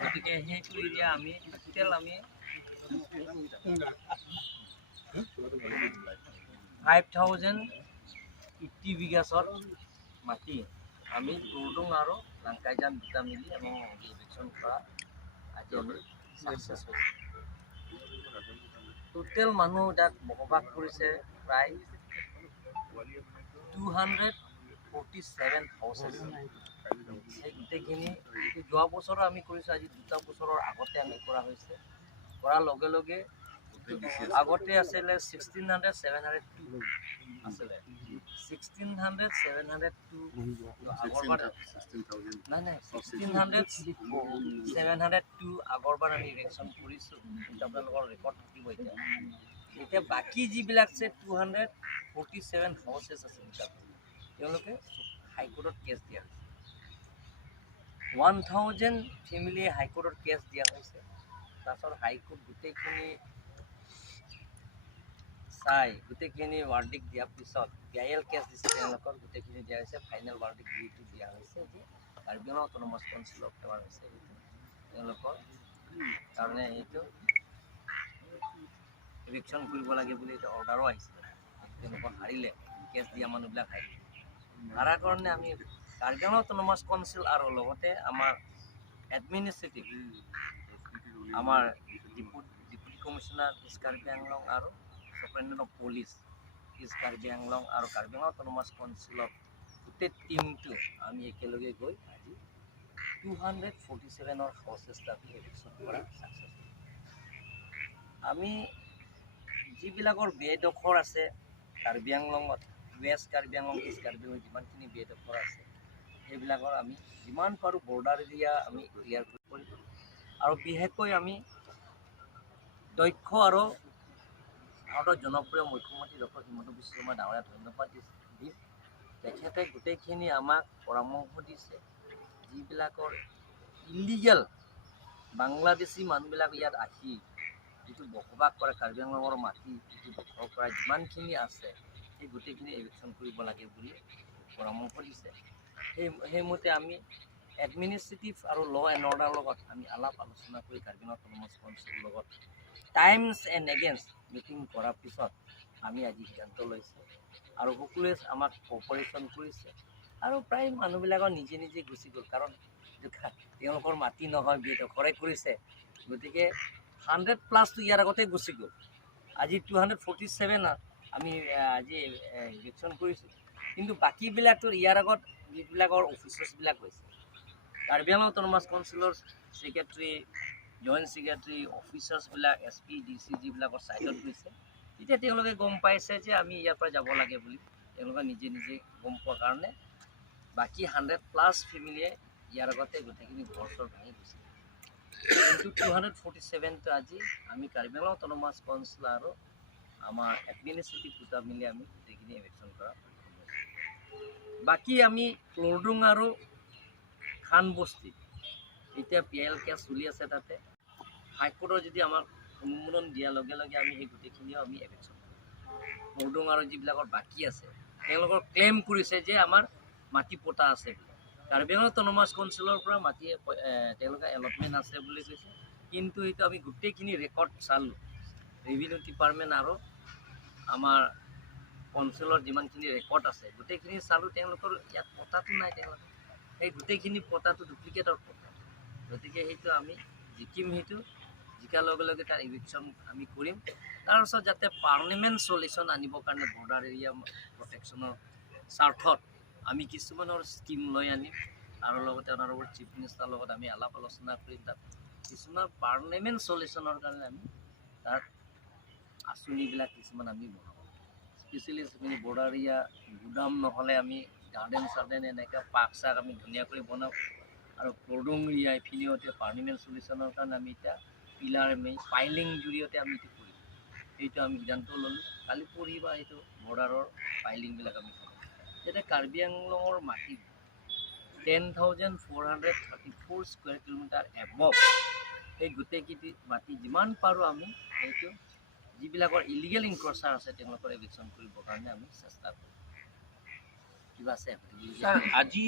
গতিকে সেইটো এতিয়া আমি টোটেল আমি 5,080 বিঘাছৰ মাটি আমি টুৰডুং আৰু লাংকাইজান দুটা মিলি এবং ইলেকশ্যন কৰা আজি আমি সাকসেস হৈছে। টোটেল মানুহ তাত বসবাস কৰিছে প্ৰায় 247 হাউচেছ। সেই গোটেইখিনি যোৱা বছৰো আমি কৰিছোঁ, আজি 2 বছৰৰ আগতে আমি কৰা হৈছে। কৰাৰ লগে লগে আগতে আছিলে 1600-702 আছিলে 1600-702 আগৰবাৰ নাই 1600-702 আগৰবাৰ আমি ইলেকশ্যন কৰিছোঁ। আপোনালোকৰ ৰেকৰ্ড থাকিব এতিয়া বাকী যিবিলাক আছে 247 হাউচেছ আছে তেওঁলোকে হাইকোৰ্টত কেছ দিয়া হৈছে। 1000 ফেমিলিয়ে হাইকোৰ্টত কেছ দিয়া হৈছে। তাৰপিছত হাইকোৰ্ট গোটেইখিনি ৱাৰ্ডিক দিয়াৰ পিছত PIL কেছ দিছে তেওঁলোকৰ গোটেইখিনি দিয়া হৈছে। ফাইনেল ৱাৰ্ডিক দিয়া হৈছে যে কাৰ্বি আংলং অট'নমাছ কাউন্সিলক দেওয়া হৈছে তেওঁলোকৰ কাৰণে এইটো ইলেকশ্যন কৰিব লাগে বুলি এটা অৰ্ডাৰো আহিছিলে। তেওঁলোকৰ হাৰিলে, কেছ দিয়া মানুহবিলাক হাৰিলে। হাৰাৰ কাৰণে আমি কাৰ্বি আংলং অট'নমাছ কাউন্সিল আৰু লগতে আমাৰ এডমিনিষ্ট্ৰেটিভ আমাৰ deputy commissioner east Karbi Anglong আৰু superintendent of police east Karbi Anglong আৰু কাৰ্বি আংলং অট'নমাছ কাউন্সিলৰ গোটেই টিমটো আমি একেলগে গৈ আজি 247 হাউচেছ আমি ইলেকশ্যন কৰা ছাকচেছ। আমি যিবিলাকৰ বেডখৰ আছে কাৰ্বি আংলঙত, ৱেষ্ট কাৰ্বি আংলং, ইষ্ট কাৰ্বি আংলং যিমানখিনি বেডখৰ আছে সেইবিলাকৰ আমি যিমান পাৰোঁ বৰ্ডাৰ এৰিয়া আমি ক্লিয়াৰ কৰিব আৰু বিশেষকৈ আমি দক্ষ আৰু ভাৰতৰ জনপ্ৰিয় মুখ্যমন্ত্ৰী ডক্টৰ হিমন্ত বিশ্ব শৰ্মা ডাঙৰীয়াক ধন্যবাদ দিম। তেখেতে গোটেইখিনি আমাক পৰামৰ্শ দিছে যিবিলাকৰ ইলিগেল বাংলাদেশী মানুহবিলাক ইয়াত আহি যিটো বসবাস কৰে কাৰ্বি আংলঙৰ মাটি যিটো দখল কৰা যিমানখিনি আছে সেই গোটেইখিনি ইলেকশ্যন কৰিব লাগে বুলি পৰামৰ্শ দিছে। সেইমতে আমি এডমিনিষ্ট্ৰেটিভ আৰু ল এণ্ড অৰ্ডাৰৰ লগত আমি আলাপ আলোচনা কৰি কাৰ্বি আংলং অট'নমাছ কাউন্সিলৰ লগত টাইমছ এণ্ড এগেইনষ্ট মিটিং কৰাৰ পিছত আমি আজি সিদ্ধান্ত লৈছোঁ আৰু সকলোৱে আমাক কোঅপাৰেশ্যন কৰিছে আৰু প্ৰায় মানুহবিলাকৰ নিজে নিজে গুচি গ'ল, কাৰণ তেওঁলোকৰ মাটি নহয় বেদখৰে কৰিছে। গতিকে 100+ ইয়াৰ আগতে গুচি গ'ল। আজি 247 আমি আজি ইলেকশ্যন কৰিছোঁ, কিন্তু বাকীবিলাকতো ইয়াৰ আগত যিবিলাকৰ অফিচাৰ্ছবিলাক হৈছে Karbi Anglong autonomous council secretary, joint secretary, অফিচাৰ্ছবিলাক SP DC যিবিলাকৰ ছাইডত গৈছে, তেতিয়া তেওঁলোকে গম পাইছে যে আমি ইয়াৰ পৰা যাব লাগে বুলি তেওঁলোকে নিজে নিজে গম পোৱাৰ কাৰণে বাকী 100+ ফেমিলিয়ে ইয়াৰ আগতে গোটেইখিনি ঘৰ চৰ ভাঙি গৈছে। কিন্তু 247টো আজি আমি কাৰ্বি আংলং অট'নমাছ কাউন্সিল আৰু আমাৰ এডমিনিষ্ট্ৰেটিভ দুটা মিলি আমি গোটেইখিনি ইলেকশ্যন কৰা। বাকী আমি টুৰডুং আৰু খানবস্তি এতিয়া PIL কেছ চলি আছে। তাতে হাইকোৰ্টৰ যদি আমাক অনুমোদন দিয়াৰ লগে লগে আমি সেই গোটেইখিনিও আমি ইলেকশ্যন কৰিম। টুৰডুং আৰু যিবিলাকৰ বাকী আছে তেওঁলোকৰ ক্লেইম কৰিছে যে আমাৰ মাটি পটা আছে বুলি। কাৰ্বি আংলং অট'নমাছ কাউন্সিলৰ পৰা মাটি তেওঁলোকে এলটমেণ্ট আছে বুলি কৈছে, কিন্তু এইটো আমি গোটেইখিনি ৰেকৰ্ড চালোঁ। ৰেভিনিউ ডিপাৰ্টমেণ্ট আৰু আমাৰ কাউন্সিলৰ যিমানখিনি ৰেকৰ্ড আছে গোটেইখিনি চালোঁ, তেওঁলোকৰ ইয়াত পটাটো নাই। তেওঁলোকে সেই গোটেইখিনি পটাটো ডুপ্লিকেটৰ পটা। গতিকে সেইটো আমি জিকিম, সেইটো জিকাৰ লগে লগে তাৰ ইলেকশ্যন আমি কৰিম। তাৰপিছত যাতে পাৰ্লিমেণ্ট চলিউশ্যন আনিবৰ কাৰণে বৰ্ডাৰ এৰিয়া প্ৰটেকশ্যনৰ স্বাৰ্থত আমি কিছুমানৰ স্কিম লৈ আনিম আৰু লগতে অনাৰেবল চিফ মিনিষ্টাৰৰ লগত আমি আলাপ আলোচনা কৰিম। তাত কিছুমান পাৰ্লিমেণ্ট চলিউশ্যনৰ কাৰণে আমি তাত আঁচনিবিলাক কিছুমান আমি বনাম। স্পেচিয়েলি যিখিনি বৰ্ডাৰ এৰিয়া গুদাম নহ'লে আমি গাৰ্ডেন এনেকৈ পাৰ্ক চাৰ্ক আমি ধুনীয়াকৈ বনাম। আৰু টুৰডুং এৰিয়া এইখিনিতে পাৰ্লিমেণ্ট চলিউশ্যনৰ কাৰণে আমি এতিয়া পিলাৰ পাইলিং জৰিয়তে আমি এইটো কৰিম। সেইটো আমি সিদ্ধান্ত ল'লোঁ। কালি পৰহিবা এইটো বৰ্ডাৰৰ পাইলিংবিলাক আমি কৰিম, যাতে কাৰ্বি আংলঙৰ মাটি 10,434 স্কুৱেৰ কিলোমিটাৰ এবভ সেই গোটেইকেইটি মাটি যিমান পাৰোঁ আমি সেইটো যিবিলাকৰ ইলিগেল ইনক্ৰচাৰ আছে তেওঁলোকৰ ইলেকশ্যন কৰিবৰ কাৰণে আমি চেষ্টা কৰিম। কিবা আছে আজি